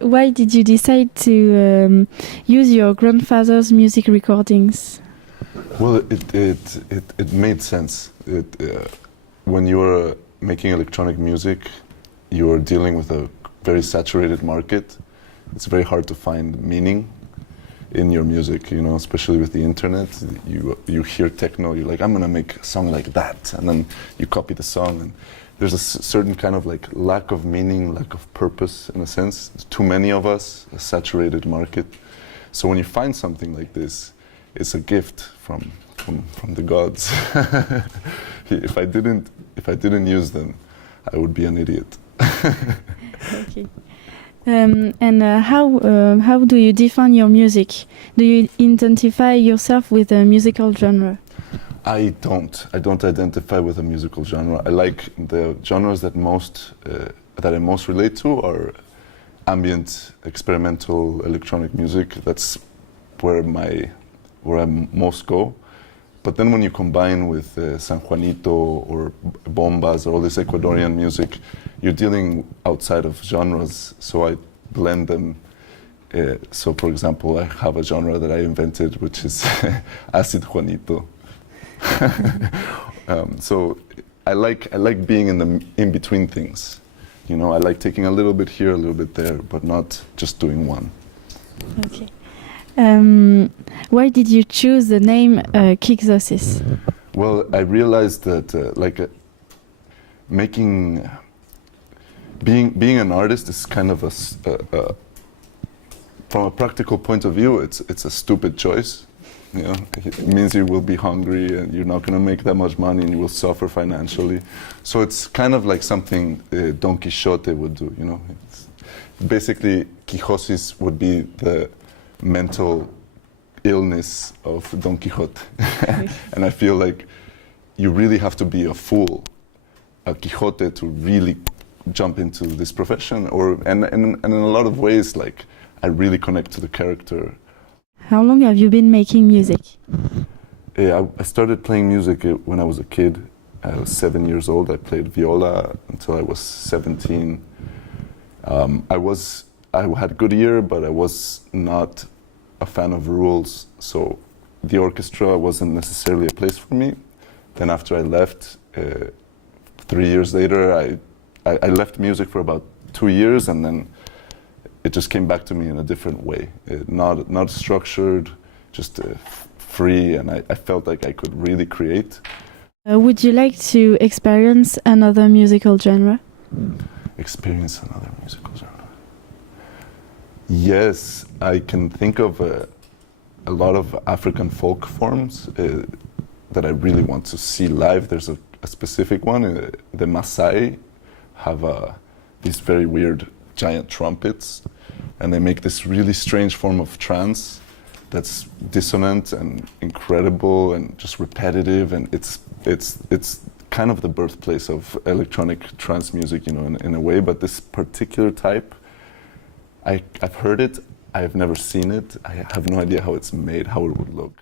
Why did you decide to use your grandfather's music recordings? Well, it made sense. When you're making electronic music, you're dealing with a very saturated market. It's very hard to find meaning in your music, you know, especially with the internet. You hear techno, you're like, I'm gonna make a song like that, and then you copy the song, and there's a certain kind of like lack of meaning, lack of purpose in a sense. Too many of us, a saturated market. So when you find something like this, it's a gift from the gods. If I didn't use them, I would be an idiot. Okay. How do you define your music? Do you identify yourself with a musical genre? I don't identify with a musical genre. I like the genres that I most relate to are ambient, experimental, electronic music. That's where I most go. But then when you combine with San Juanito or bombas or all this Ecuadorian music, you're dealing outside of genres, so I blend them. So for example, I have a genre that I invented, which is acid Juanito. So I like being in between things. You know, I like taking a little bit here, a little bit there, but not just doing one. Okay. Why did you choose the name Quixosis? Well, I realized that being an artist is kind of from a practical point of view, it's a stupid choice. You know, it means you will be hungry and you're not going to make that much money and you will suffer financially. So it's kind of like something Don Quixote would do. You know, basically Quixosis would be the mental illness of Don Quixote. And I feel like you really have to be a fool, a Quixote, to really jump into this profession. And in a lot of ways, like, I really connect to the character. How long have you been making music? I started playing music when I was a kid. I was 7 years old. I played viola until I was 17. I had a good ear, but I was not a fan of rules, so the orchestra wasn't necessarily a place for me. Then after I left, 3 years later, I left music for about 2 years, and then it just came back to me in a different way. Not structured, just free, and I felt like I could really create. Would you like to experience another musical genre? Experience another musical genre? Yes, I can think of a lot of African folk forms that I really want to see live. There's a specific one. The Maasai have these very weird giant trumpets, and they make this really strange form of trance that's dissonant and incredible and just repetitive, and it's kind of the birthplace of electronic trance music, you know, in a way. But this particular type, I've heard it, I've never seen it, I have no idea how it's made, how it would look.